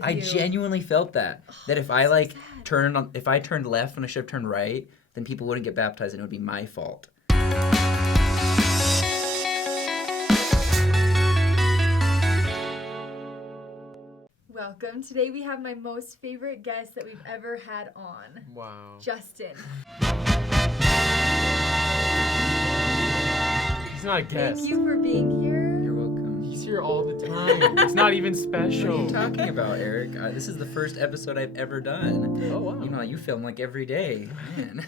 I genuinely felt that if I if I turned left when I should have turned right, then people wouldn't get baptized and it would be my fault. Welcome. Today we have my most favorite guest that we've ever had on. Wow. Justin. He's not a guest. Thank you for being here. You're welcome. He's here all the time. It's not even special. What are you talking about, Eric? This is the first episode I've ever done. Oh, wow. You know, you film like every day. Man.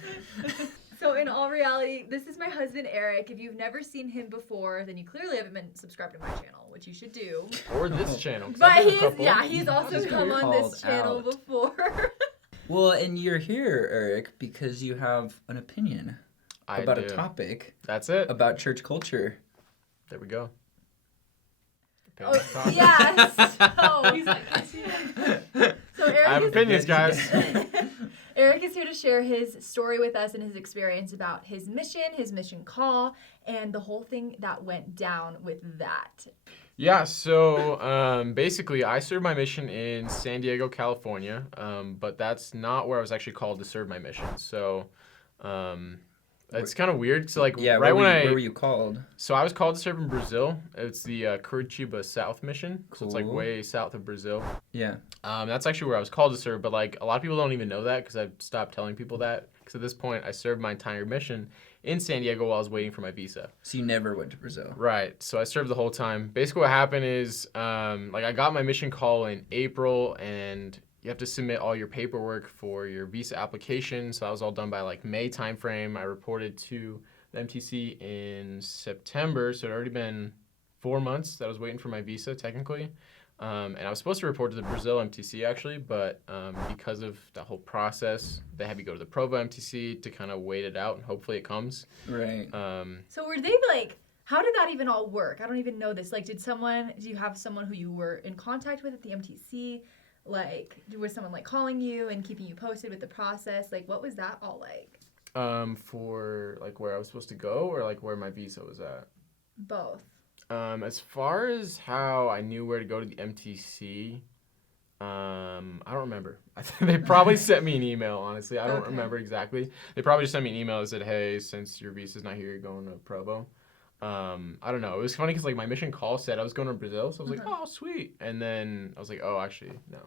So in all reality, this is my husband, Eric. If you've never seen him before, then you clearly haven't been subscribed to my channel, which you should do. Or this channel. But he's also come on this channel before. Well, and you're here, Eric, because you have an opinion about a topic. That's it. About church culture. There we go. Oh, yes. So Eric I have opinions, guys. Eric is here to share his story with us and his experience about his mission call, and the whole thing that went down with that. Yeah, so basically I served my mission in San Diego, California, but that's not where I was actually called to serve my mission. So it's kind of weird. So where were you called? So I was called to serve in Brazil. It's the Curitiba South mission. Cool. So it's like way south of Brazil. Yeah. That's actually where I was called to serve, but like a lot of people don't even know that because I've stopped telling people that. Because at this point, I served my entire mission in San Diego while I was waiting for my visa. So you never went to Brazil? Right. So I served the whole time. Basically what happened is I got my mission call in April, and you have to submit all your paperwork for your visa application. So that was all done by like May timeframe. I reported to the MTC in September. So it had already been 4 months that I was waiting for my visa technically. And I was supposed to report to the Brazil MTC actually, but because of that whole process, they had me go to the Provo MTC to kind of wait it out and hopefully it comes. Right. So were they like, how did that even all work? I don't even know this. Like, do you have someone who you were in contact with at the MTC? Like, was someone like calling you and keeping you posted with the process? Like, what was that all like? For like where I was supposed to go or like where my visa was at? Both. As far as how I knew where to go to the MTC, I don't remember. I think they probably sent me an email, honestly. I don't remember exactly. They probably just sent me an email that said, hey, since your visa's not here, you're going to Provo. I don't know. It was funny because like my mission call said I was going to Brazil, so I was like, oh, sweet. And then I was like, oh, actually, no.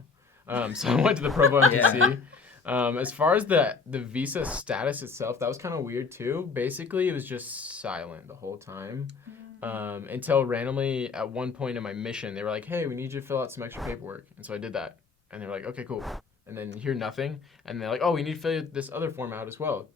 So I went to the Provo MTC. As far as the visa status itself, that was kind of weird too. Basically, it was just silent the whole time. Until randomly at one point in my mission, they were like, hey, we need you to fill out some extra paperwork. And so I did that. And they were like, okay, cool. And then you hear nothing. And they're like, oh, we need to fill this other form out as well.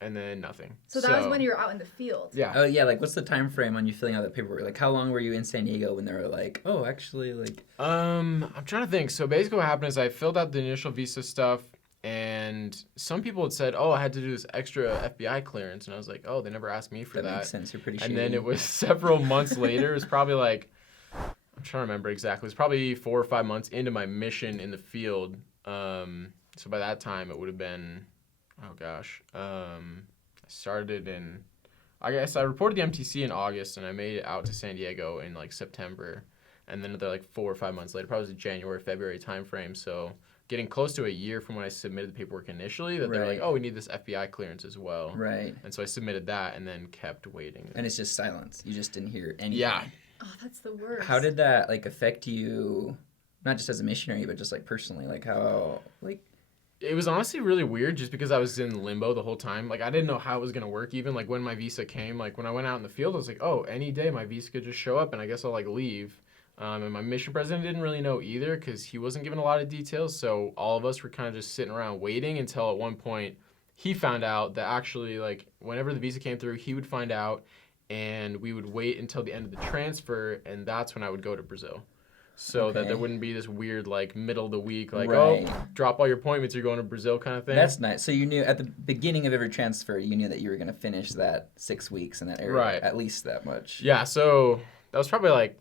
And then nothing. So that was when you were out in the field. Yeah. Oh, yeah. Like, what's the time frame on you filling out that paperwork? Like, how long were you in San Diego when they were like, oh, actually, like... I'm trying to think. So basically what happened is I filled out the initial visa stuff. And some people had said, oh, I had to do this extra FBI clearance. And I was like, oh, they never asked me for that. That makes sense. You're pretty shady. And then it was several months later. It was probably like, I'm trying to remember exactly. It was probably 4 or 5 months into my mission in the field. So by that time, it would have been, oh, gosh. I started in, I guess I reported the MTC in August, and I made it out to San Diego in like September. And then they're like 4 or 5 months later, probably was a January, February timeframe. So getting close to a year from when I submitted the paperwork initially, that they're like, oh, we need this FBI clearance as well. Right. And so I submitted that and then kept waiting. And it's just silence. You just didn't hear anything. Yeah. Oh, that's the worst. How did that, like, affect you, not just as a missionary, but just, like, personally? Like, how, like... It was honestly really weird just because I was in limbo the whole time. Like, I didn't know how it was going to work. Even, like, when my visa came, like, when I went out in the field, I was like, oh, any day my visa could just show up and I guess I'll, like, leave. And my mission president didn't really know either because he wasn't given a lot of details. So all of us were kind of just sitting around waiting until at one point he found out that actually, like, whenever the visa came through, he would find out and we would wait until the end of the transfer. And that's when I would go to Brazil. So that there wouldn't be this weird, like, middle of the week, like, oh, drop all your appointments, you're going to Brazil kind of thing. That's nice. So you knew at the beginning of every transfer, you knew that you were going to finish that 6 weeks in that area. Right. At least that much. Yeah, so that was probably, like,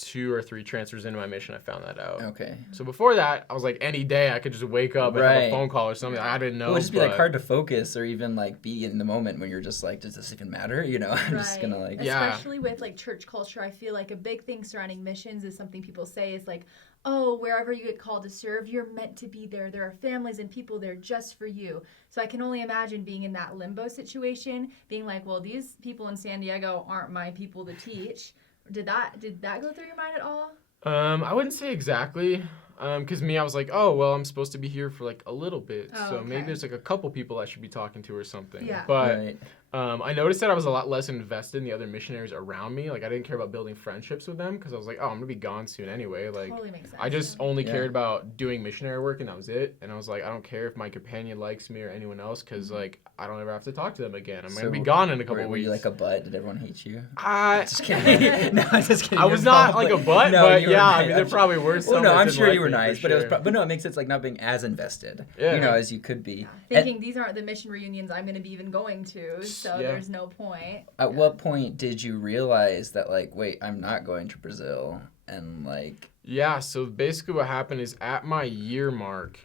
2 or 3 transfers into my mission, I found that out. Okay. So before that, I was like, any day I could just wake up and have a phone call or something. I didn't know. It would just be like hard to focus or even like be in the moment when you're just like, does this even matter? You know, I'm just gonna like. Especially with like church culture, I feel like a big thing surrounding missions is something people say is like, oh, wherever you get called to serve, you're meant to be there. There are families and people there just for you. So I can only imagine being in that limbo situation, being like, well, these people in San Diego aren't my people to teach. Did that go through your mind at all? I wouldn't say exactly. Because I was like, oh, well, I'm supposed to be here for like a little bit. Oh, so okay. maybe there's like a couple people I should be talking to or something. Yeah. But Right. I noticed that I was a lot less invested in the other missionaries around me. Like, I didn't care about building friendships with them because I was like, oh, I'm going to be gone soon anyway. Like, Totally makes sense. I just yeah. only Yeah. cared about doing missionary work, and that was it. And I was like, I don't care if my companion likes me or anyone else because, like, I don't ever have to talk to them again. I'm going to be gone in a couple Were weeks. you like a butt? Did everyone hate you? I, Just kidding. No, I'm just kidding. I You're was not like a probably- butt, No, but you were yeah, I nice. mean, there probably were some Well, no, that I'm didn't sure like you were me, for nice, but it was, sure. but no, it makes sense like not being as invested, Yeah. you know, as you could be. Yeah. Thinking these aren't the mission reunions I'm going to be even going to, so Yeah. there's no point. At what point did you realize that, like, wait, I'm not going to Brazil, and like, Yeah, so basically what happened is at my year mark,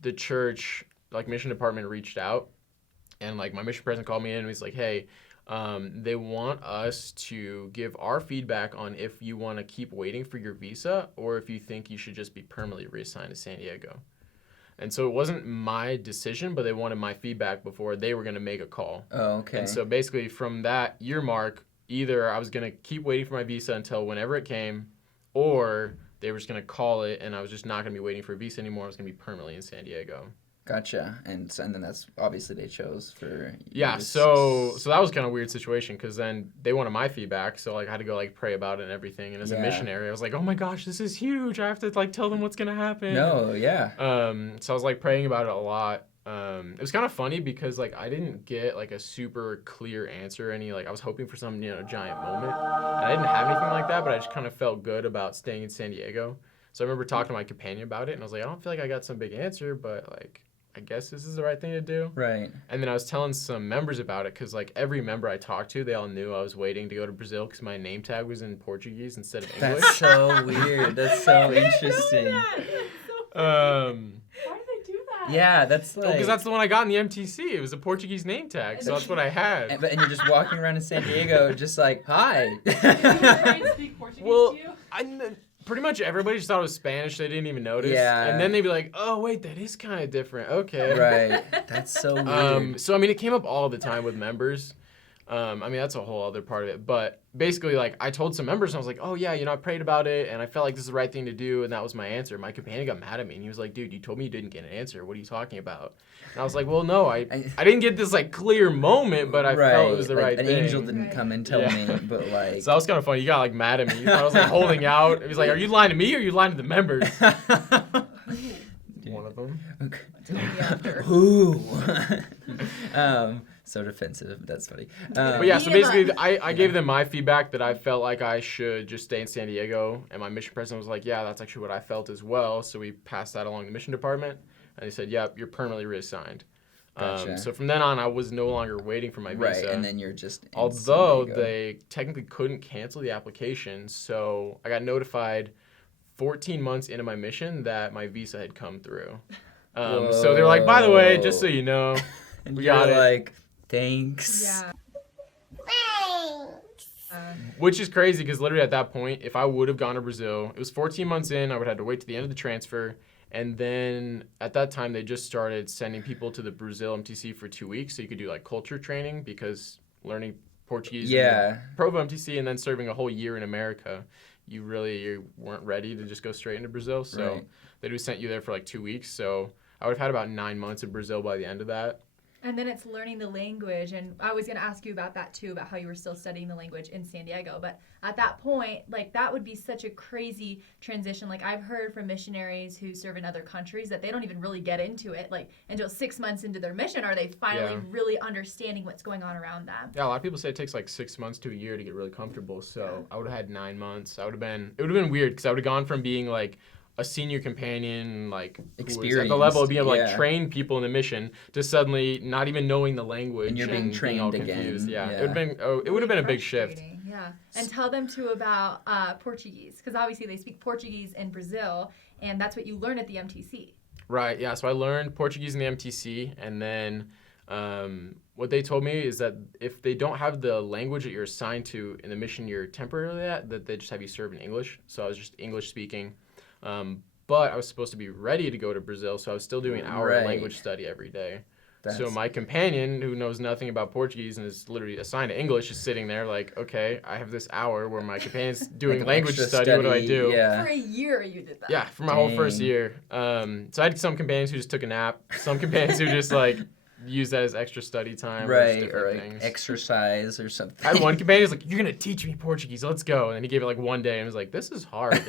the church, like mission department reached out, and like my mission president called me in and he's like, hey, they want us to give our feedback on if you want to keep waiting for your visa or if you think you should just be permanently reassigned to San Diego. And so it wasn't my decision, but they wanted my feedback before they were going to make a call. oh, okay, And so basically from that year mark, either I was going to keep waiting for my visa until whenever it came, or they were just going to call it and I was just not going to be waiting for a visa anymore. I was going to be permanently in San Diego. gotcha. And then that's obviously they chose for Yeah, you. so that was kind of a weird situation because then they wanted my feedback, so like I had to go like pray about it and everything. And as a Yeah. missionary, I was like, oh my gosh, this is huge. I have to like tell them what's going to happen. No, yeah, So I was like praying about it a lot. It was kind of funny because like I didn't get like a super clear answer. I was hoping for some giant moment, and I didn't have anything like that. But I just kind of felt good about staying in San Diego. So I remember talking to my companion about it, and I was like, I don't feel like I got some big answer, but like I guess this is the right thing to do. right. And then I was telling some members about it because like every member I talked to, they all knew I was waiting to go to Brazil because my name tag was in Portuguese instead of English. That's so weird. That's so interesting. Why did they do that? Yeah, that's like. Because that's the one I got in the MTC. It was a Portuguese name tag, so that's what I had. And you're just walking around in San Diego, just like, hi. Did your parents speak Portuguese Well, to you? Pretty much everybody just thought it was Spanish. They didn't even notice. Yeah. And then they'd be like, oh, wait, that is kind of different. Okay. Right. That's so weird. So, I mean, it came up all the time with members. I mean, that's a whole other part of it. But basically, like, I told some members, and I was like, oh, yeah, I prayed about it, and I felt like this is the right thing to do, and that was my answer. My companion got mad at me, and he was like, dude, you told me you didn't get an answer. What are you talking about? And I was like, well, no, I didn't get this, like, clear moment, but I felt it was the like, right an thing. angel didn't come and tell Yeah. me, but like. So that was kind of funny. He got, like, mad at me. He thought I was, like, holding out. He was like, are you lying to me, or are you lying to the members? One of them. Tell me after. Who? So defensive. That's funny. But yeah, so Me and basically, mine. I gave them my feedback that I felt like I should just stay in San Diego, and my mission president was like, yeah, that's actually what I felt as well. So we passed that along to the mission department, and they said, yep, you're permanently reassigned. Gotcha. So from then on, I was no longer waiting for my right, visa. and then you're just. In Although San Diego. they technically couldn't cancel the application, so I got notified 14 months into my mission that my visa had come through. So they were like, by the way, just so you know, And we you're got it. like, thanks. Yeah. Which is crazy because literally at that point, if I would have gone to Brazil, it was 14 months in, I would have to wait to the end of the transfer. And then at that time, they just started sending people to the Brazil MTC for 2 weeks. So you could do like culture training because learning Portuguese in Yeah. the Provo MTC and then serving a whole year in America, you weren't ready to just go straight into Brazil. So Right. they just sent you there for like 2 weeks. So I would have had about 9 months in Brazil by the end of that. And then it's learning the language. And I was going to ask you about that too, about how you were still studying the language in San Diego. But at that point, like that would be such a crazy transition. Like I've heard from missionaries who serve in other countries that they don't even really get into it like until 6 months into their mission are they finally Yeah. really understanding what's going on around them. Yeah, a lot of people say it takes like 6 months to a year to get really comfortable. So I would have had 9 months. It would have been weird because I would have gone from being like a senior companion, like who was at the level of being able to like yeah. train people in the mission, to suddenly not even knowing the language And you're being trained all again. confused. Yeah, Yeah. it would have been a big shift. Frustrating, Yeah. And tell them too about Portuguese because obviously they speak Portuguese in Brazil and that's what you learn at the MTC. Right. Yeah. So I learned Portuguese in the MTC, and then what they told me is that if they don't have the language that you're assigned to in the mission you're temporarily at, that they just have you serve in English. So I was just English speaking. But I was supposed to be ready to go to Brazil, so I was still doing an hour of language study every day. So my companion, who knows nothing about Portuguese and is literally assigned to English, is sitting there like, okay, I have this hour where my companion's doing Like language study. What do I do? Yeah. For a year you did that. Yeah, for my whole first Dang. year. So I had some companions who just took a nap. Some companions who just like used that as extra study time. Right, or or like things. exercise or something. I had one companion who's like, you're going to teach me Portuguese. Let's go. And then he gave it like one day and was like, this is hard.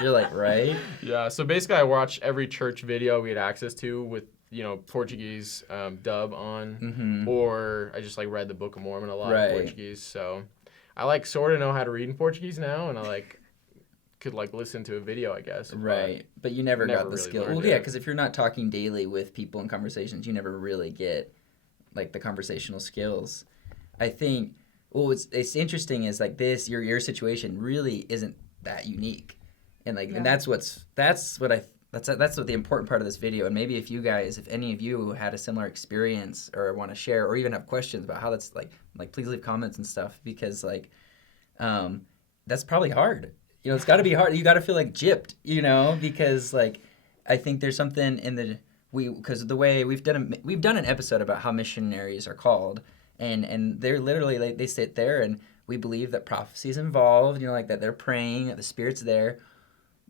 You're like, right? Yeah, so basically I watched every church video we had access to with, Portuguese dub on, or I just like read the Book of Mormon a lot in Portuguese. So I like sort of know how to read in Portuguese now, and I like could like listen to a video, I guess. Right, but you never got the really skill. learned Well, yeah, it. because if you're not talking daily with people in conversations, you never really get like the conversational skills. I think. Well, it's interesting is like this. Your situation really isn't that unique, and like and that's what the important part of this video. And maybe if any of you had a similar experience or want to share or even have questions about how that's like please leave comments and stuff, because like that's probably hard. It's got to be hard. You got to feel like gypped, because like I think there's something in because of the way we've done an episode about how missionaries are called, and they're literally like they sit there and we believe that prophecy is involved, like that they're praying, that the Spirit's there,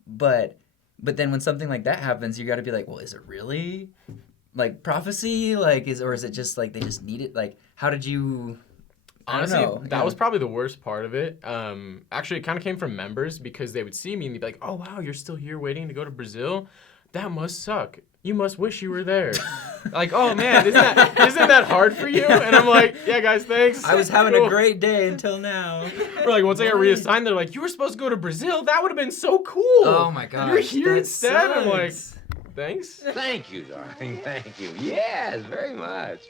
but then when something like that happens, you got to be like, well, is it really like prophecy? Like or is it just like they just need it? Like how did you? Honestly, I don't know. that was probably the worst part of it. Actually, it kind of came from members because they would see me and they'd be like, oh, wow, you're still here waiting to go to Brazil? That must suck. You must wish you were there. Like, oh, man, isn't that hard for you? And I'm like, yeah, guys, thanks. I was having a great day until now. Or like once I got reassigned, they're like, you were supposed to go to Brazil? That would have been so cool. Oh, my gosh. You're here that instead? sucks. I'm like, thanks. Thank you, darling. Thank you. Yes, very much.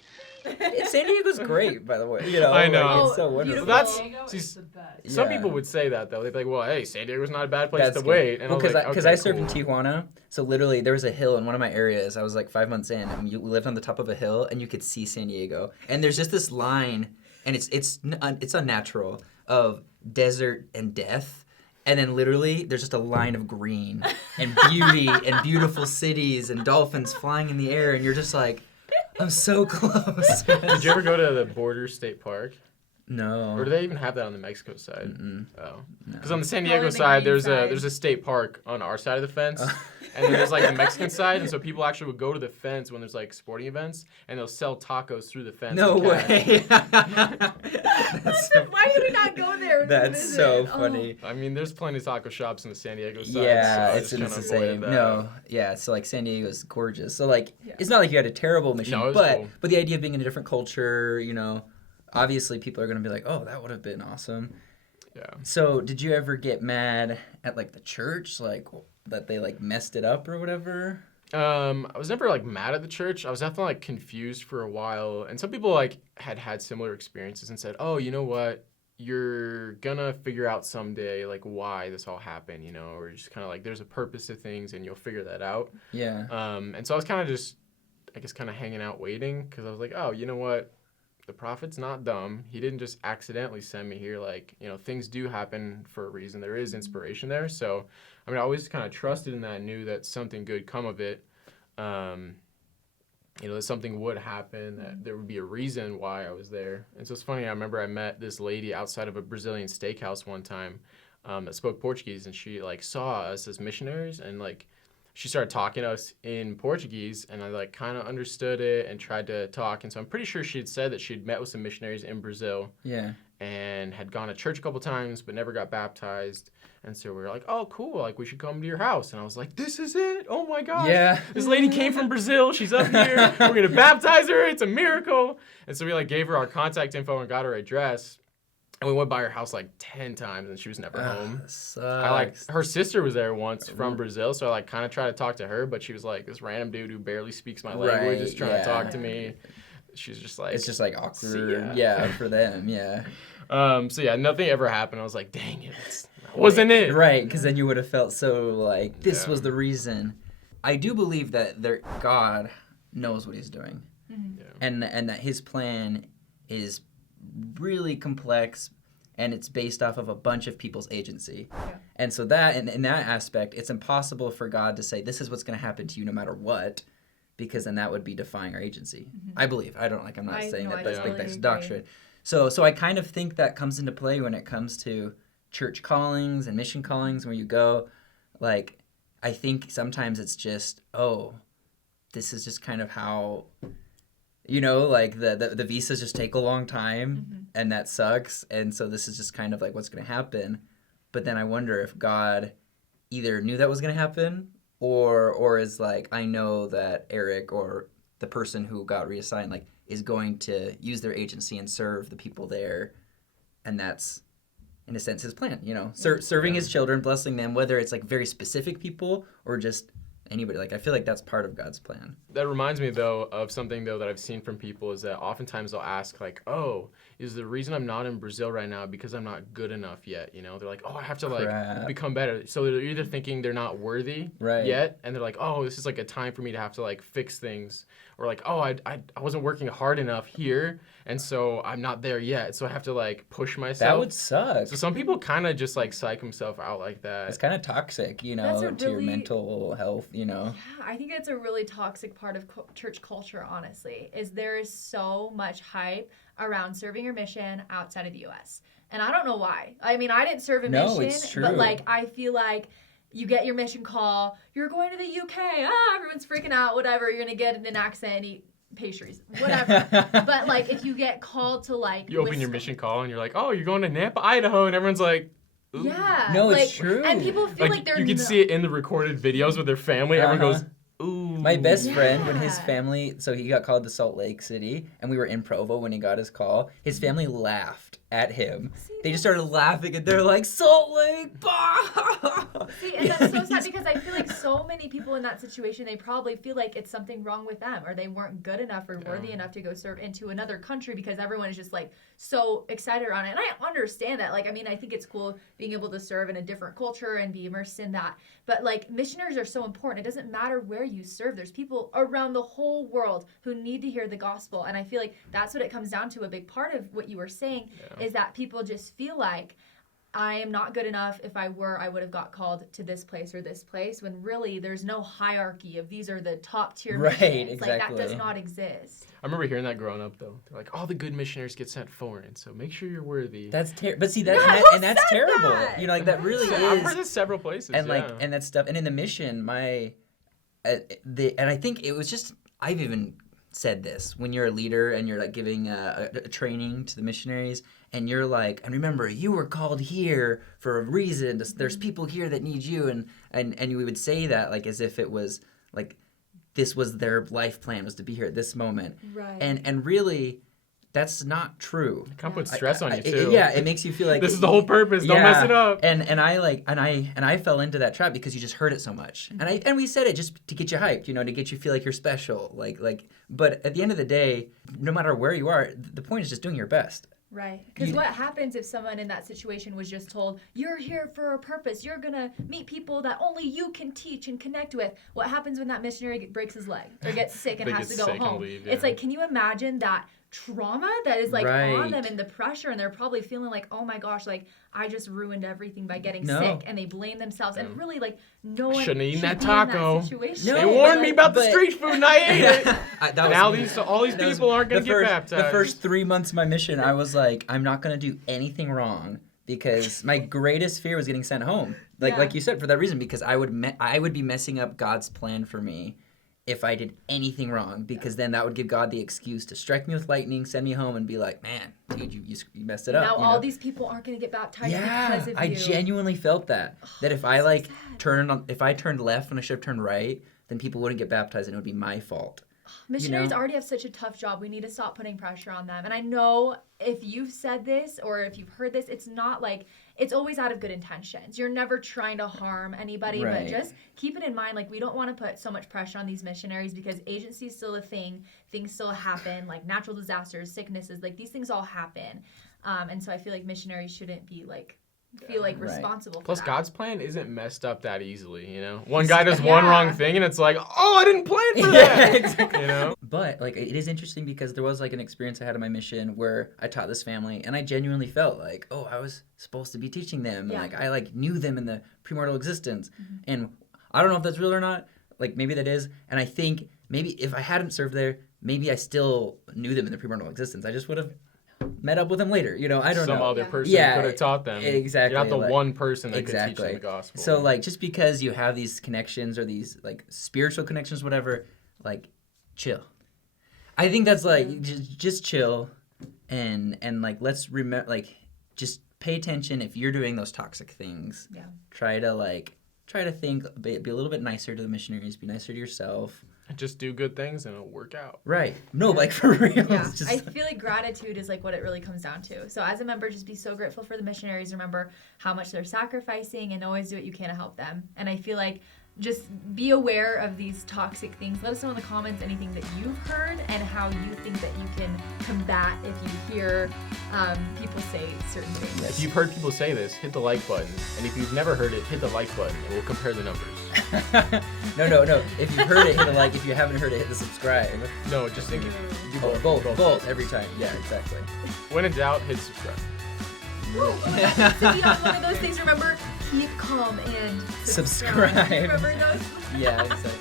San Diego's great, by the way. I know. Like, it's so wonderful. beautiful. That's- Diego see, is the best. Some Yeah. people would say that, though. They'd be like, well, hey, San Diego's not a bad place That's to good. wait. And Well, I was like, because okay, I served in cool. Tijuana, so literally there was a hill in one of my areas. I was like 5 months in, and we lived on the top of a hill, and you could see San Diego. And there's just this line, and it's unnatural, of desert and death. And then literally there's just a line of green and beauty and beautiful cities and dolphins flying in the air, and you're just like, I'm so close. Did you ever go to the Border State Park? No. Or do they even have that on the Mexico side? Mm-mm. Oh, No. because on the San Probably Diego the side, green there's side. a state park on our side of the fence, and then there's like the Mexican side, and so people actually would go to the fence when there's like sporting events, and they'll sell tacos through the fence. No for cash. way. That's so, Why did we not go there? when we that's visit? so Oh. funny. I mean, there's plenty of taco shops in the San Diego side. Yeah, so I it's just the kinda same. avoided that. No, yeah, so like San Diego's gorgeous. So like, Yeah. it's not like you had a terrible mission, No, it was but cool. but the idea of being in a different culture, obviously people are gonna be like, oh, that would have been awesome. Yeah. So did you ever get mad at like the church, like that they like messed it up or whatever? I was never like mad at the church. I was definitely like confused for a while, and some people like had similar experiences and said, "Oh, you know what? You're gonna figure out someday like why this all happened, or just kind of like there's a purpose to things, and you'll figure that out." Yeah. And so I was kind of just, I guess, kind of hanging out waiting because I was like, "Oh, you know what? The prophet's not dumb. He didn't just accidentally send me here. Like, things do happen for a reason. There is inspiration there." So, I mean, I always kind of trusted in that, knew that something good come of it. That something would happen, that there would be a reason why I was there. And so it's funny, I remember I met this lady outside of a Brazilian steakhouse one time that spoke Portuguese, and she like saw us as missionaries, and like she started talking to us in Portuguese, and I like kind of understood it and tried to talk. And so I'm pretty sure she had said that she had met with some missionaries in Brazil Yeah. and had gone to church a couple times but never got baptized. And so we were like, oh, cool, like we should come to your house. And I was like, this is it. Oh my gosh. Yeah. This lady came from Brazil. She's up here. We're going to baptize her. It's a miracle. And so we like gave her our contact info and got her address. And we went by her house like 10 times and she was never home. Sucks. I like her sister was there once from Brazil, so I like kind of tried to talk to her, but she was like this random dude who barely speaks my language is trying to talk to me. She's just like, It's just like See awkward. ya. Yeah, for them. Yeah. so yeah, nothing ever happened. I was like, dang it, that wasn't it. Right, because then you would have felt so like this Yeah. was the reason. I do believe that God knows what He's doing, Yeah. and that His plan is really complex, and it's based off of a bunch of people's agency. Yeah. And so that, in that aspect, it's impossible for God to say, this is what's going to happen to you no matter what, because then that would be defying our agency. I believe. I'm not saying that that's totally that's agree. doctrine. So I kind of think that comes into play when it comes to church callings and mission callings where you go, like, I think sometimes it's just, this is just kind of how, like the visas just take a long time and that sucks. And so this is just kind of like what's going to happen. But then I wonder if God either knew that was going to happen or is like, I know that Eric or the person who got reassigned, like, is going to use their agency and serve the people there. And that's, in a sense, his plan, serving his children, blessing them, whether it's like very specific people or just anybody. Like, I feel like that's part of God's plan. That reminds me, though, of something, though, that I've seen from people is that oftentimes they'll ask, like, is the reason I'm not in Brazil right now because I'm not good enough yet? They're like, I have to, like, become better. So they're either thinking they're not worthy yet, and they're like, this is, like, a time for me to have to, like, fix things. Or, like, I wasn't working hard enough here, and so I'm not there yet. So I have to, like, push myself. That would suck. So some people kind of just, like, psych themselves out like that. It's kind of toxic, to your mental health, Yeah, I think it's a really toxic part of church culture, honestly, is there is so much hype around serving your mission outside of the U.S. And I don't know why. I mean, I didn't serve a mission, it's true. but, like, I feel like you get your mission call, you're going to the UK, everyone's freaking out, whatever, you're going to get in an accent and eat pastries, whatever. But, like, if you get called to, like... You open your mission call and you're like, you're going to Nampa, Idaho, and everyone's like... Ooh. Yeah. No, like, it's true. And people feel like they're... You can see it in the recorded videos with their family. Everyone goes, ooh. My best friend, when his family... So he got called to Salt Lake City, and we were in Provo when he got his call. His family laughed at him. They just started laughing, and they're like, Salt Lake, bah! See, and that's so sad because I feel like so many people in that situation, they probably feel like it's something wrong with them or they weren't good enough or worthy enough to go serve into another country because everyone is just like so excited around it. And I understand that. Like, I mean, I think it's cool being able to serve in a different culture and be immersed in that. But like missionaries are so important. It doesn't matter where you serve. There's people around the whole world who need to hear the gospel. And I feel like that's what it comes down to. A big part of what you were saying is that people just feel like I am not good enough. If I were, I would have got called to this place or this place, when really there's no hierarchy of these are the top tier missions. Exactly. Like, that does not exist. I remember hearing that growing up, though. They're like, all the good missionaries get sent foreign, so make sure you're worthy. That's terrible. But see, that's terrible. That? Like, that really is. I've heard this several places, and and that stuff. And in the mission, and I think it was just, I've even said this, when you're a leader and you're like giving a training to the missionaries, and you're like, and remember, you were called here for a reason. There's people here that need you, and we would say that like as if it was like this was their life plan, was to be here at this moment. Right. And really, that's not true. It kind of puts stress on you too. It makes you feel like this is the whole purpose. Don't mess it up. And I fell into that trap because you just heard it so much. And we said it just to get you hyped, to get you feel like you're special. But at the end of the day, no matter where you are, the point is just doing your best. Right. Because what happens if someone in that situation was just told, you're here for a purpose, you're going to meet people that only you can teach and connect with? What happens when that missionary breaks his leg or gets sick and has to go home? It's like, can you imagine that trauma that is like on them and the pressure, and they're probably feeling like, oh my gosh, like I just ruined everything by getting sick, and they blame themselves, and really like no one shouldn't have eaten that be taco. in that situation. They warned me about the street food and I ate it. Now all these people aren't going to get baptized. The first 3 months of my mission, I was like, I'm not going to do anything wrong, because my greatest fear was getting sent home. Like you said, for that reason, because I would be messing up God's plan for me if I did anything wrong, because then that would give God the excuse to strike me with lightning, send me home, and be like, man, dude, you messed it up. Now all these people aren't going to get baptized because of you. I genuinely felt that. That if I turned left when I should have turned right, then people wouldn't get baptized and it would be my fault. Missionaries already have such a tough job. We need to stop putting pressure on them. And I know if you've said this or if you've heard this, it's not like, it's always out of good intentions. You're never trying to harm anybody, but just keep it in mind. Like, we don't want to put so much pressure on these missionaries, because agency is still a thing. Things still happen, like natural disasters, sicknesses, like these things all happen. And so I feel like missionaries shouldn't be like feel like Right. responsible Plus, for that. God's plan isn't messed up that easily, you know? One guy does one wrong thing, and it's like, oh, I didn't plan for Yeah, that! exactly. You know? But like it is interesting because there was like an experience I had in my mission where I taught this family and I genuinely felt like, oh, I was supposed to be teaching them. Yeah. And like I like knew them in the premortal existence. And I don't know if that's real or not. Like maybe that is. And I think maybe if I hadn't served there, maybe I still knew them in the premortal existence. I just would have met up with them later. You know, I don't Some know. other Yeah. person Yeah, could have taught them. exactly, You're not the like- one person that could teach Exactly. them the gospel. So like just because you have these connections or these like spiritual connections, whatever, like chill. I think that's like just chill, and like let's remember like just pay attention if you're doing those toxic things. Yeah. Try to think, be a little bit nicer to the missionaries, be nicer to yourself. just do good things and it'll work out. Right. No, like for real. Yeah, it's just, I feel like gratitude is like what it really comes down to. So as a member, just be so grateful for the missionaries. Remember how much they're sacrificing and always do what you can to help them. And I feel like just be aware of these toxic things. Let us know in the comments anything that you've heard and how you think that you can combat if you hear people say certain things. If you've heard people say this, hit the like button. And if you've never heard it, hit the like button and we'll compare the numbers. no. If you've heard it, hit a like. If you haven't heard it, hit the subscribe. No, just think Oh, both every time. Yeah, exactly. when in doubt, hit subscribe. Woo! Oh my God, to be on one of those things, remember, keep calm and subscribe. Subscribe. Remember those? Yeah, exactly.